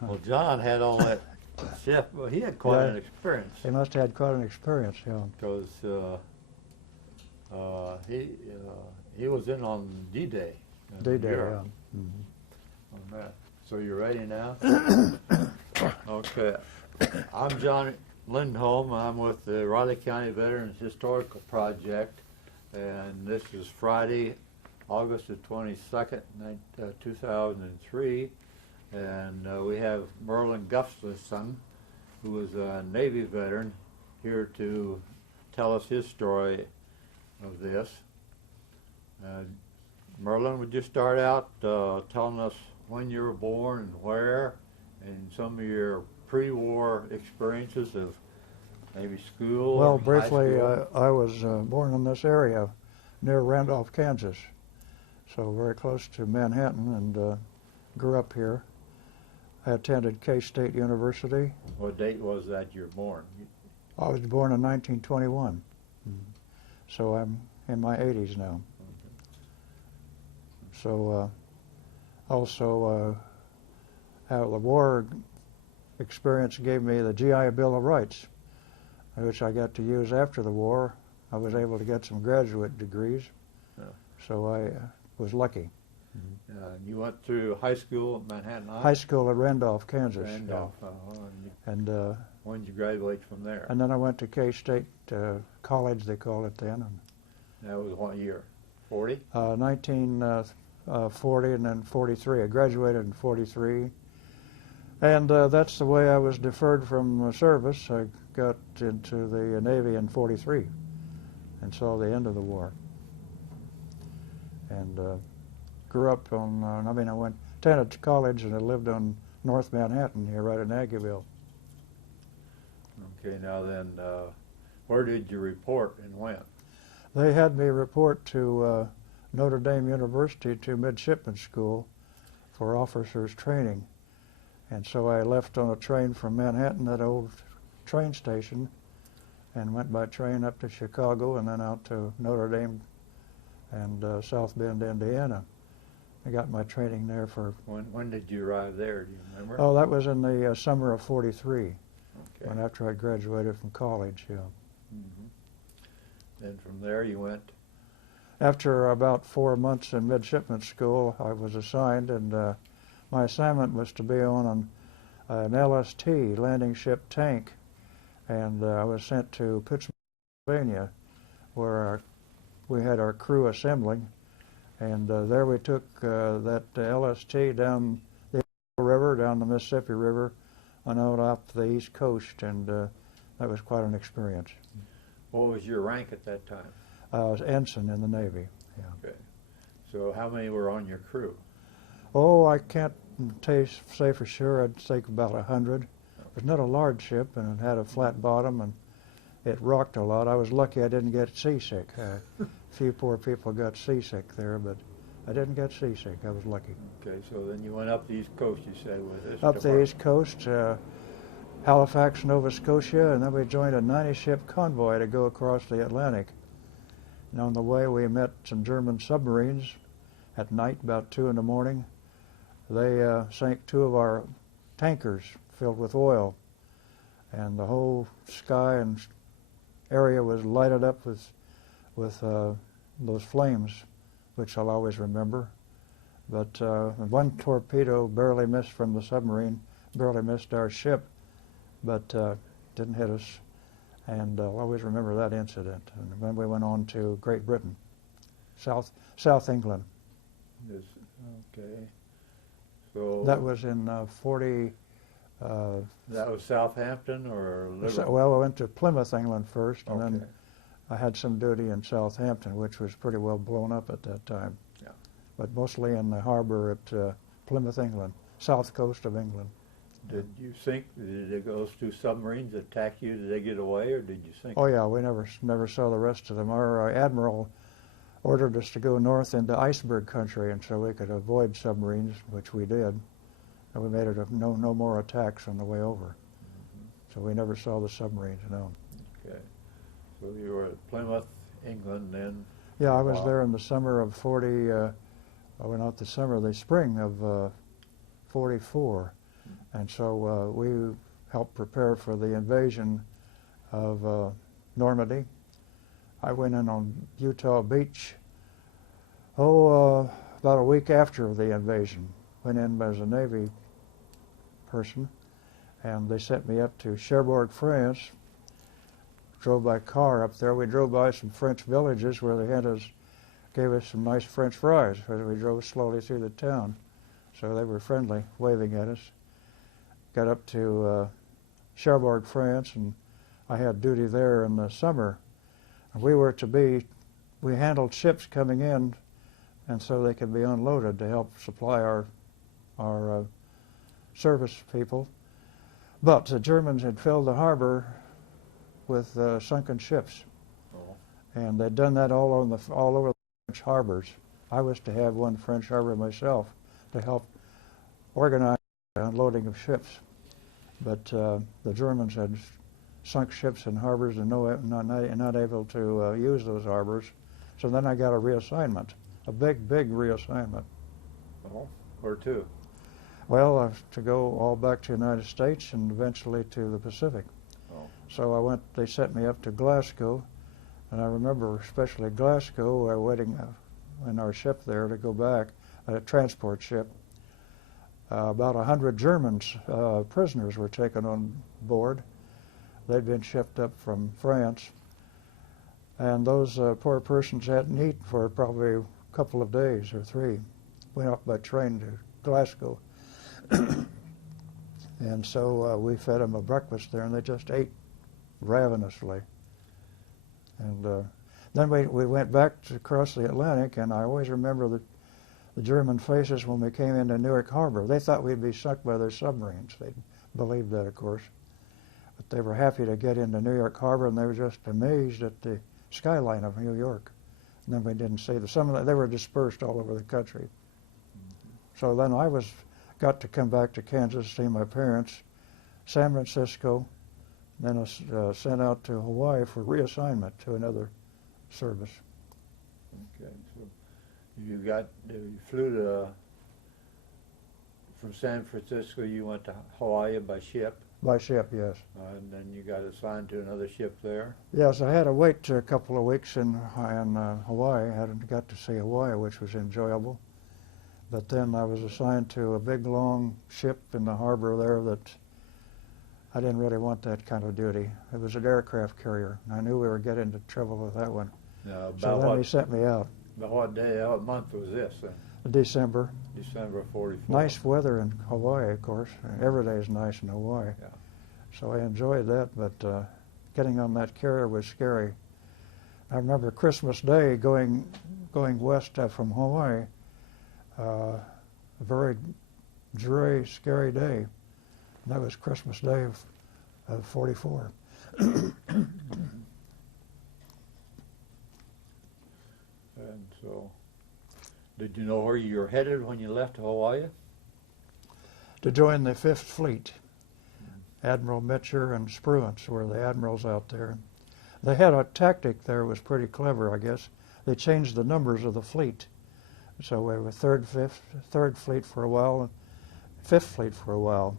Well, John had all that chef. Well, he had quite an experience. He must have had quite an experience, yeah. Because he was in on D-Day. D-Day, yeah. On that. So you ready now? Okay. I'm John Lindholm. I'm with the Riley County Veterans Historical Project, and this is Friday, August the 22nd, 2003, and we have Merlin Gustafson, who is a Navy veteran, here to tell us his story of this. Merlin, would you start out telling us when you were born and where, and some of your pre-war experiences of maybe school? Well, or briefly, high school? I was born in this area near Randolph, Kansas, so very close to Manhattan, and grew up here. I attended K-State University. What date was that you were born? I was born in 1921, so I'm in my 80s now. So also the war experience gave me the GI Bill of Rights, which I got to use after the war. I was able to get some graduate degrees, so I was lucky. You went through high school at Manhattan High? High school at Randolph, Kansas. Randolph. Yeah. And when did you graduate from there? And then I went to K-State College, they called it then. And that was what year? 40? 1940 and then 43. I graduated in 43. And that's the way I was deferred from service. I got into the Navy in 43 and saw the end of the war. And grew up on, I attended college and I lived on North Manhattan here right in Aggieville. Okay, now then, where did you report and when? They had me report to Notre Dame University to midshipman school for officers training. And so I left on a train from Manhattan, that old train station, and went by train up to Chicago and then out to Notre Dame and South Bend, Indiana. I got my training there for... When did you arrive there, do you remember? Oh, that was in the summer of 43, okay. when after I graduated from college, yeah. Then from there you went? After about 4 months in midshipman school, I was assigned, and my assignment was to be on an LST, landing ship tank, and I was sent to Pittsburgh, Pennsylvania, where we had our crew assembling, and there we took that LST down the river, down the Mississippi River, and out up the East Coast, and that was quite an experience. What was your rank at that time? I was ensign in the Navy. Yeah. Okay. So how many were on your crew? Oh, I can't say for sure. I'd think about 100. It was not a large ship, and it had a flat bottom, and it rocked a lot. I was lucky I didn't get seasick. A few poor people got seasick there, but I didn't get seasick. I was lucky. Okay, so then you went up the East Coast, you said, with this Up department. the East Coast, Halifax, Nova Scotia, and then we joined a 90-ship convoy to go across the Atlantic. And on the way, we met some German submarines at night, about 2 in the morning. They sank 2 of our tankers filled with oil, and the whole sky and area was lighted up with those flames, which I'll always remember. But one torpedo barely missed from the submarine, barely missed our ship, but didn't hit us. And I'll always remember that incident. And then we went on to Great Britain, South England. Yes, okay. So That was in 40. that was Southampton or Liverpool? Well, I went to Plymouth, England first, and Okay. then I had some duty in Southampton, which was pretty well blown up at that time. Yeah. But mostly in the harbor at Plymouth, England, south coast of England. Did you sink? Did those 2 submarines attack you? Did they get away, or did you sink? Oh yeah, we never saw the rest of them. Our admiral ordered us to go north into iceberg country, and so we could avoid submarines, which we did. And we made it no more attacks on the way over. So we never saw the submarines, no. Okay. So you were at Plymouth, England, then? Yeah, I was there in the summer of 40. Well, not the summer, the spring of 44. And so we helped prepare for the invasion of Normandy. I went in on Utah Beach, about a week after the invasion. Went in as a Navy person, and they sent me up to Cherbourg, France. Drove by car up there. We drove by some French villages where they gave us some nice French fries as we drove slowly through the town. So they were friendly, waving at us. Got up to Cherbourg, France, and I had duty there in the summer. And we handled ships coming in, and so they could be unloaded to help supply our service people. But the Germans had filled the harbor with sunken ships, and they'd done that all over the French harbors. I was to have one French harbor myself to help organize the unloading of ships, but the Germans had sunk ships in harbors and not able to use those harbors. So then I got a reassignment, a big reassignment. Oh, where to? Well, to go all back to the United States and eventually to the Pacific. Oh. So they sent me up to Glasgow, and I remember especially Glasgow, waiting in our ship there to go back, a transport ship. About 100 Germans, prisoners, were taken on board. They'd been shipped up from France, and those poor persons hadn't eaten for probably a couple of days or 3. Went up by train to Glasgow. And so we fed them a breakfast there, and they just ate ravenously. And then we went back across the Atlantic, and I always remember the German faces when we came into Newark Harbor. They thought we'd be sunk by their submarines. They believed that, of course. But they were happy to get into New York Harbor, and they were just amazed at the skyline of New York. And then we didn't see they were dispersed all over the country. Mm-hmm. So then I got to come back to Kansas, see my parents, San Francisco, then I was sent out to Hawaii for reassignment to another service. Okay, so you flew from San Francisco, you went to Hawaii by ship? By ship, yes. And then you got assigned to another ship there? Yes, I had to wait a couple of weeks in Hawaii. I hadn't got to see Hawaii, which was enjoyable. But then I was assigned to a big, long ship in the harbor there that I didn't really want that kind of duty. It was an aircraft carrier, and I knew we were getting into trouble with that one. So then he sent me out. About what day, what month was this then? December. December 44. Nice weather in Hawaii, of course. Every day is nice in Hawaii. Yeah. So I enjoyed that, but getting on that carrier was scary. I remember Christmas Day going west from Hawaii. A very dreary, scary day. That was Christmas Day of 44. And so, did you know where you were headed when you left Hawaii? To join the 5th Fleet. Admiral Mitcher and Spruance were the admirals out there. They had a tactic there that was pretty clever, I guess. They changed the numbers of the fleet. So we were 3rd Fleet for a while, and 5th Fleet for a while.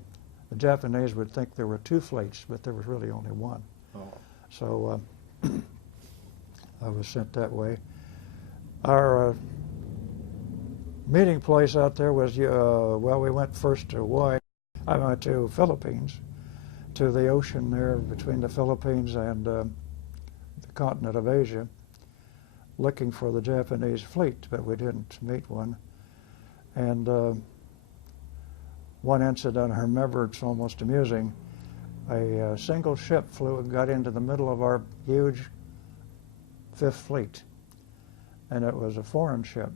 The Japanese would think there were 2 fleets, but there was really only one. Oh. So I was sent that way. Our meeting place out there was, we went first to Hawaii. I went to Philippines, to the ocean there between the Philippines and the continent of Asia, looking for the Japanese fleet, but we didn't meet one. And one incident I remember, it's almost amusing. A single ship flew and got into the middle of our huge 5th Fleet, and it was a foreign ship.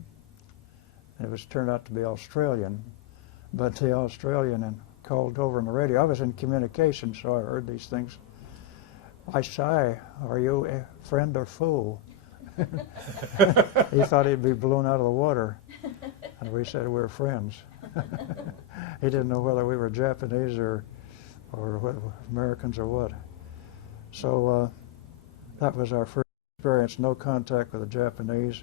It was turned out to be Australian, but the Australian called over on the radio. I was in communication, so I heard these things. "I say, are you a friend or foe?" He thought he'd be blown out of the water, and we said we were friends. He didn't know whether we were Japanese or Americans or what. So that was our first experience, no contact with the Japanese.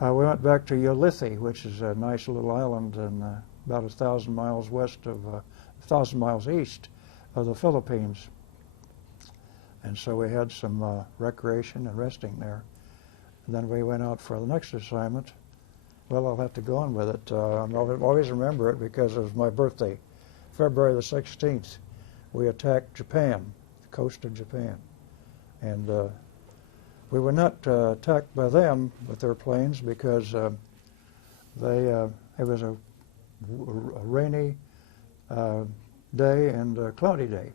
We went back to Ulithi, which is a nice little island and about 1,000 miles west of 1,000 miles east of the Philippines. And so we had some recreation and resting there. And then we went out for the next assignment. Well, I'll have to go on with it. I'll always remember it because it was my birthday. February the 16th, we attacked Japan, the coast of Japan. And we were not attacked by them with their planes because it was a rainy day and a cloudy day.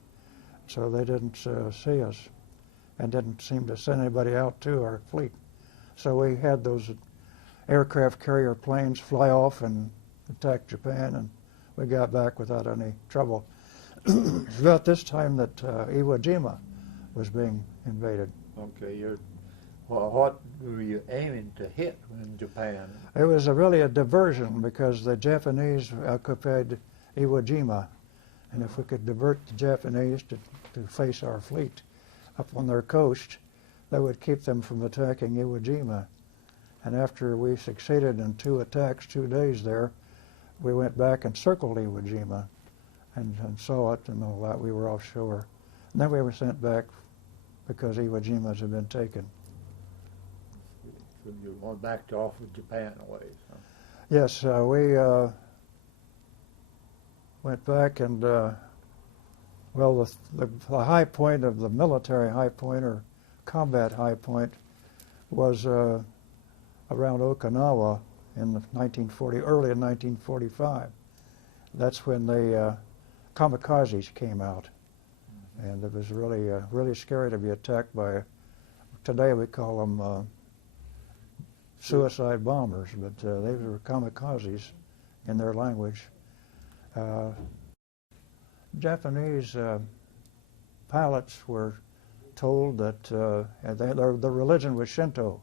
So they didn't see us and didn't seem to send anybody out to our fleet. So we had those aircraft carrier planes fly off and attack Japan, and we got back without any trouble. It was about this time that Iwo Jima was being invaded. Okay, well, what were you aiming to hit in Japan? It was really a diversion because the Japanese occupied Iwo Jima, and if we could divert the Japanese to face our fleet up on their coast, that would keep them from attacking Iwo Jima. And after we succeeded in 2 attacks, 2 days there, we went back and circled Iwo Jima and saw it and all that. We were offshore. And then we were sent back because Iwo Jima had been taken. So you went back to off of Japan a ways, huh? Yes, we went back and, well, the high point of the military high point or combat high point was around Okinawa in early in 1945. That's when the kamikazes came out. And it was really scary to be attacked by, today we call them suicide bombers, but they were kamikazes in their language. Japanese pilots were told that their religion was Shinto,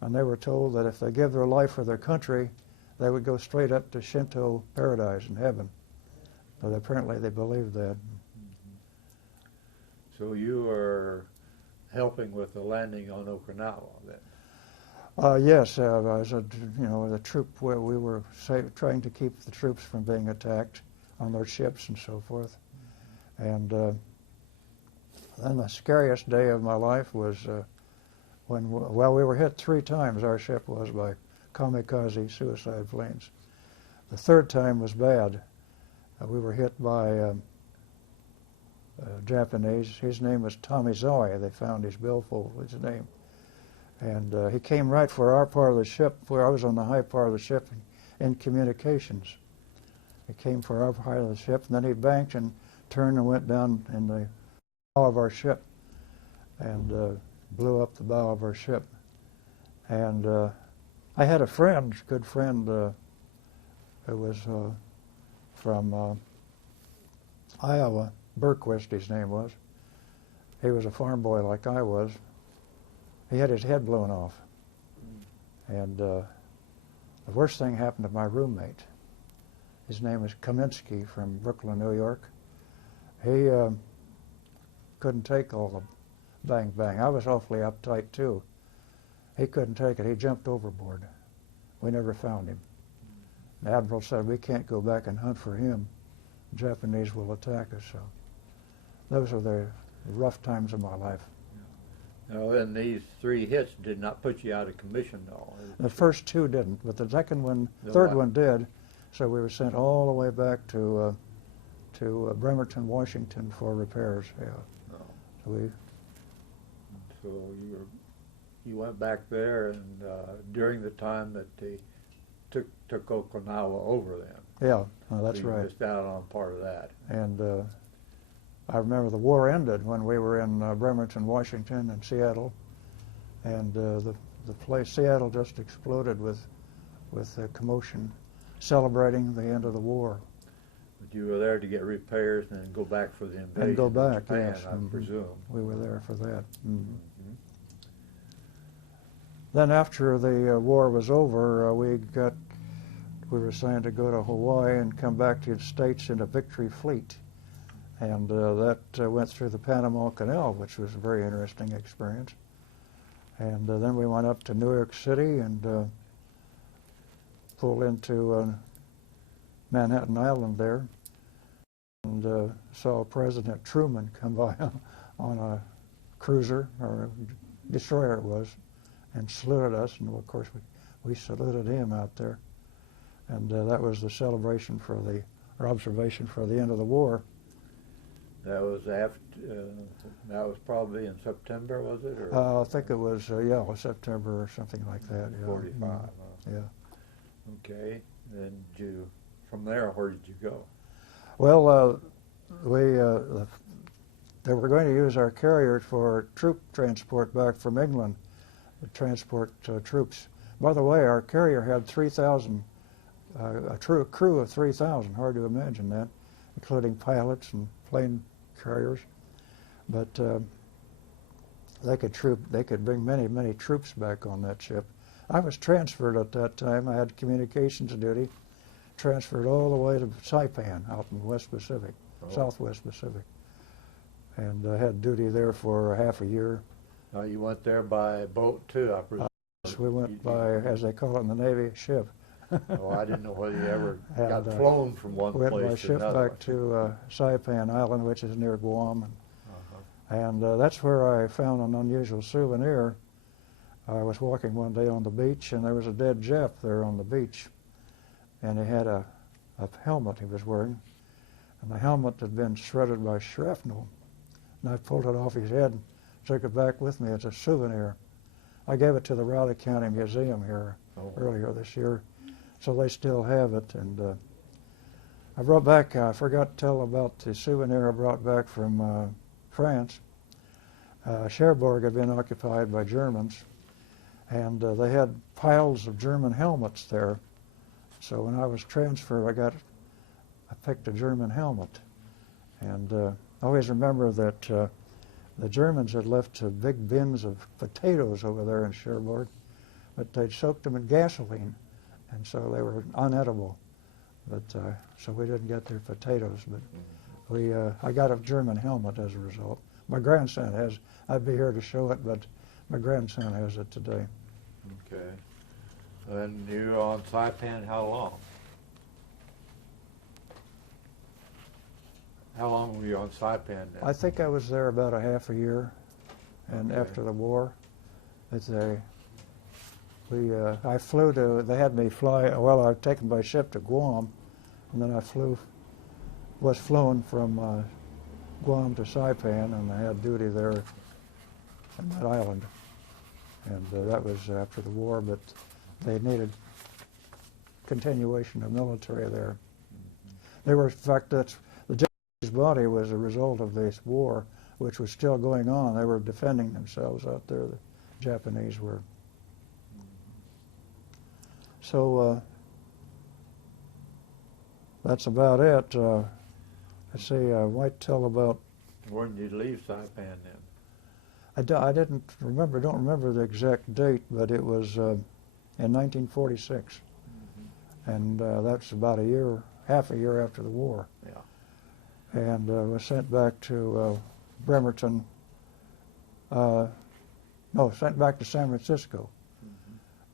and they were told that if they give their life for their country, they would go straight up to Shinto paradise in heaven. But apparently they believed that. So you were helping with the landing on Okinawa then? Yes, as the troop, we were trying to keep the troops from being attacked on their ships and so forth. And then the scariest day of my life was when, well, we were hit 3 times, our ship was, by kamikaze suicide planes. The 3rd time was bad. We were hit by Japanese. His name was Tomizawa. They found his billfold, his name. And he came right for our part of the ship, where I was on the high part of the ship in communications. He came for our part of the ship, and then he banked and turned and went down in the bow of our ship and blew up the bow of our ship. And I had a friend, good friend, who was from Iowa, Berquist his name was. He was a farm boy like I was. He had his head blown off. And the worst thing happened to my roommate. His name was Kaminsky from Brooklyn, New York. He couldn't take all the bang bang. I was awfully uptight too. He couldn't take it. He jumped overboard. We never found him. The admiral said, we can't go back and hunt for him. The Japanese will attack us. So those are the rough times of my life. Now, then these 3 hits did not put you out of commission, though. The first 2 didn't, but the second one, third one did. So we were sent all the way back to Bremerton, Washington for repairs. Yeah. Oh. So you went back there, and during the time that they took Okinawa over them. Yeah, that's so you right. missed out on part of that. And I remember the war ended when we were in Bremerton, Washington, and Seattle, and the place Seattle just exploded with commotion, celebrating the end of the war. But you were there to get repairs and then go back for the invasion And go back, of Japan, yes. I presume. We were there for that. Then after the war was over, we were assigned to go to Hawaii and come back to the States in a Victory Fleet. And that went through the Panama Canal, which was a very interesting experience. And then we went up to New York City and pulled into Manhattan Island there. and saw President Truman come by on a cruiser, or a destroyer it was, and saluted us, and of course we saluted him out there. And that was the celebration for the, or observation for the end of the war. That was after. That was probably in September, was it? Or I think it was, yeah, September or something like that. Yeah. 45. Yeah. Okay. Then from there, where did you go? Well, they were going to use our carriers for troop transport back from England, to transport troops. By the way, our carrier had 3,000, a crew of 3,000. Hard to imagine that, including pilots and plane carriers. But they could bring many troops back on that ship. I was transferred at that time. I had communications duty, transferred all the way to Saipan out in the West Pacific, Southwest Pacific, and had duty there for half a year. You went there by boat too, I presume. We went by, as they call it in the Navy, ship. Oh, I didn't know whether you ever got flown from one place to another. Went by ship back to Saipan Island, which is near Guam, and that's where I found an unusual souvenir. I was walking one day on the beach, and there was a dead Jap there on the beach, and he had a helmet he was wearing, and the helmet had been shredded by shrapnel, and I pulled it off his head and took it back with me as a souvenir. I gave it to the Riley County Museum here earlier this year, so they still have it. And I brought back, I forgot to tell about the souvenir I brought back from France. Cherbourg had been occupied by Germans, and they had piles of German helmets there. So when I was transferred, I picked a German helmet. And I always remember that the Germans had left big bins of potatoes over there in Cherbourg, but they'd soaked them in gasoline, and so they were unedible. But so we didn't get their potatoes, but I got a German helmet as a result. My grandson has. I'd be here to show it, but my grandson has it today. Okay. And you were on Saipan how long? How long were you on Saipan then? I think I was there about a half a year, and after the war, I flew to. They had me fly. Well, I was taken by ship to Guam, and then I was flown from Guam to Saipan, and I had duty there on that island. And that was after the war, but they needed continuation of military there. They were, in fact, the Japanese body was a result of this war, which was still going on. They were defending themselves out there, the Japanese were. So that's about it. Let's see, I might tell about... When did you leave Saipan then? I don't remember the exact date, but it was in 1946. And that's about half a year after the war. Yeah. And was sent back to Bremerton, sent back to San Francisco.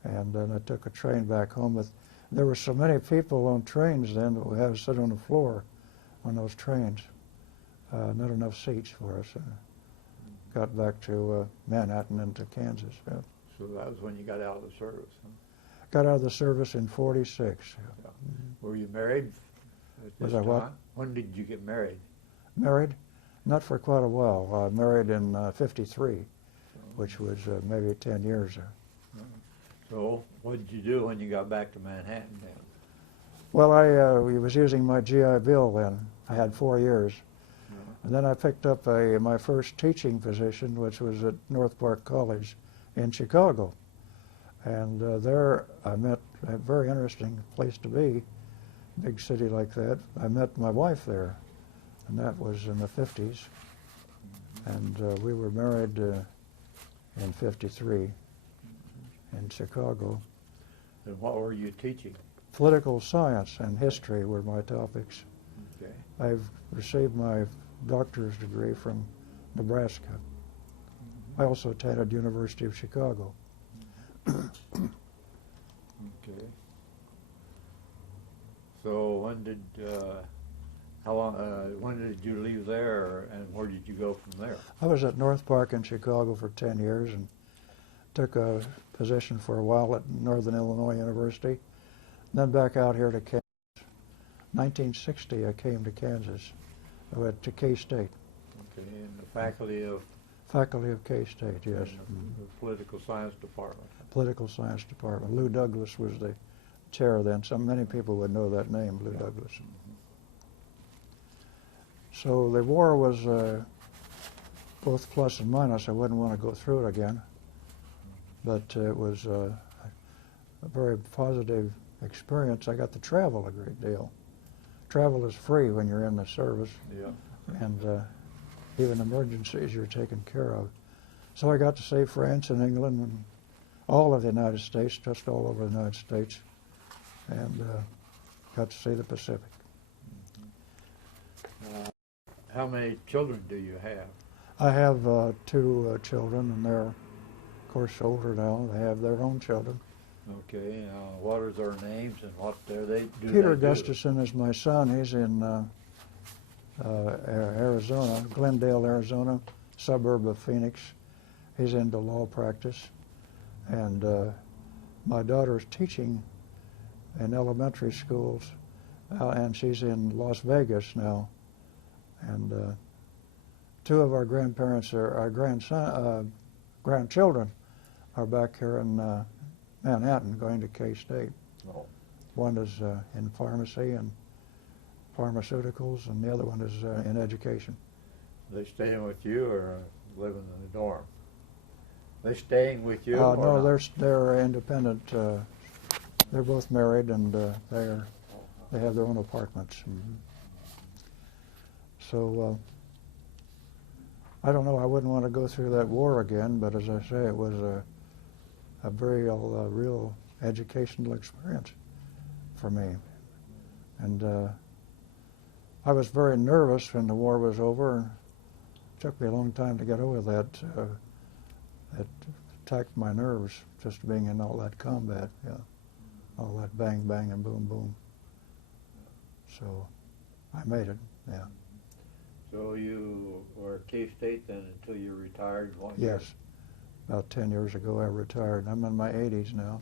And then I took a train back home. But there were so many people on trains then that we had to sit on the floor on those trains. Not enough seats for us. Got back to Manhattan and to Kansas. Yeah. So that was when you got out of the service, huh? Got out of the service in '46. Yeah. Were you married at this time? What? When did you get married? Married? Not for quite a while. Married in '53, which was maybe 10 years. So what did you do when you got back to Manhattan then? Well, I was using my GI Bill then. I had 4 years. And then I picked up my first teaching position, which was at North Park College in Chicago. And there I met a very interesting place to be, big city like that. I met my wife there, and that was in the 50s. And we were married in '53 in Chicago. And what were you teaching? Political science and history were my topics. Okay. I've received my doctor's degree from Nebraska. I also attended University of Chicago. Okay. So when did, How long? When did you leave there, and where did you go from there? I was at North Park in Chicago for 10 years and took a position for a while at Northern Illinois University. Then back out here to Kansas. 1960, I came to Kansas. I went to K-State. Okay, in the faculty of K-State, yes. the political science department. Political Science Department. Lou Douglas was the chair then. Many people would know that name, Lou Douglas. So the war was both plus and minus. I wouldn't want to go through it again, but it was a very positive experience. I got to travel a great deal. Travel is free when you're in the service, and even emergencies you're taken care of. So I got to see France and England and all of the United States, just all over the United States, and got to see the Pacific. How many children do you have? I have two children, and they're, of course, older now. They have their own children. Okay, what are their names and what they do? Peter Gustafson is my son. He's in Arizona, Glendale, Arizona, suburb of Phoenix. He's into law practice. And my daughter's teaching in elementary schools, and she's in Las Vegas now. And two of our grandparents, our grandchildren, are back here in Manhattan going to K-State. Oh. One is in pharmacy and pharmaceuticals, and the other one is in education. Are they staying with you or living in the dorm? They staying with you? No, not? they're independent. They're both married, and they have their own apartments. So I don't know. I wouldn't want to go through that war again, but as I say, it was a very real educational experience for me. And I was very nervous when the war was over. It took me a long time to get over that. It attacked my nerves, just being in all that combat, all that bang, bang, and boom, boom. So I made it, So you were at K-State then until you retired? Yes. About 10 years ago I retired. I'm in my 80s now,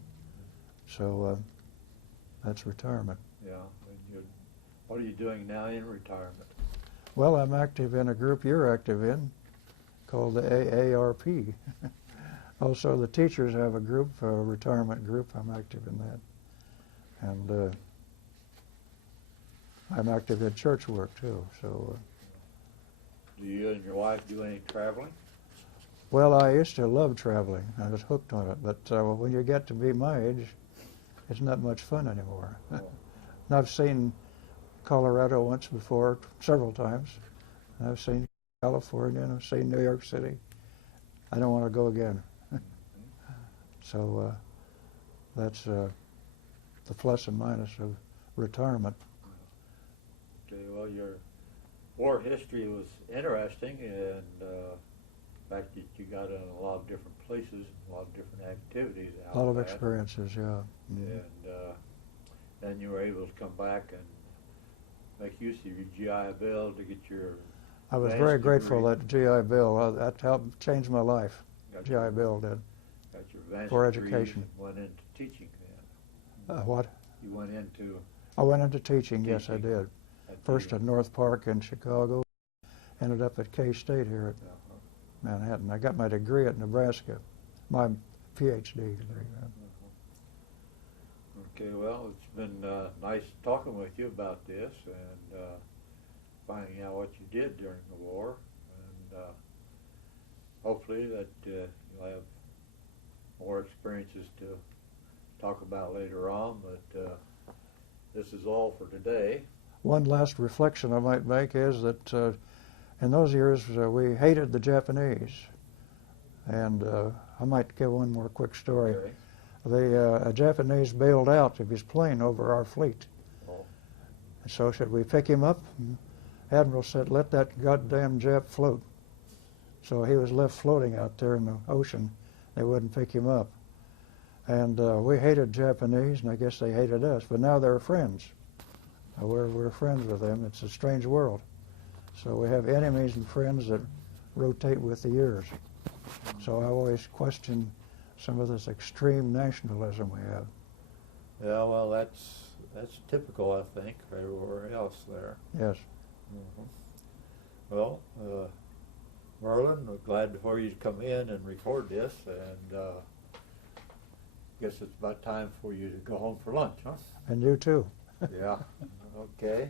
so that's retirement. Yeah. What are you doing now in retirement? Well, I'm active in a group you're active in called the AARP. Also, the teachers have a group, a retirement group. I'm active in that. And I'm active in church work, too. So. Do you and your wife do any traveling? Well, I used to love traveling. I was hooked on it. But when you get to be my age, it's not much fun anymore. Oh. And I've seen Colorado once before, several times. And I've seen California, and I've seen New York City. I don't want to go again. So that's the plus and minus of retirement. Okay, well, your war history was interesting, and the fact that you got in a lot of different places, a lot of different activities out A lot of that. experiences, yeah. Mm-hmm. And then you were able to come back and make use of your GI Bill to get your I was advanced very grateful degree. that GI Bill, that helped change my life. Got GI your- Bill did. Got your advanced For degree education. and went into teaching then. What? You went into I went into teaching, yes, I Teaching. did. at First the, at North Park in Chicago, ended up at K-State here at uh-huh. Manhattan. I got my degree at Nebraska, my PhD degree. Okay, well, it's been nice talking with you about this and finding out what you did during the war, and hopefully that you'll have more experiences to talk about later on, but this is all for today. One last reflection I might make is that in those years we hated the Japanese. And I might give one more quick story. Okay. The Japanese bailed out of his plane over our fleet. Oh. And so should we pick him up? And Admiral said, let that goddamn Jap float. So he was left floating out there in the ocean. They wouldn't pick him up. And we hated Japanese, and I guess they hated us, but now they're friends. We're friends with them. It's a strange world. So we have enemies and friends that rotate with the years. So I always question some of this extreme nationalism we have. Yeah, well, that's typical, I think, everywhere else there. Yes. Well, Merlin, we're glad for you to come in and record this, and guess it's about time for you to go home for lunch, huh? And you too. Yeah. Okay.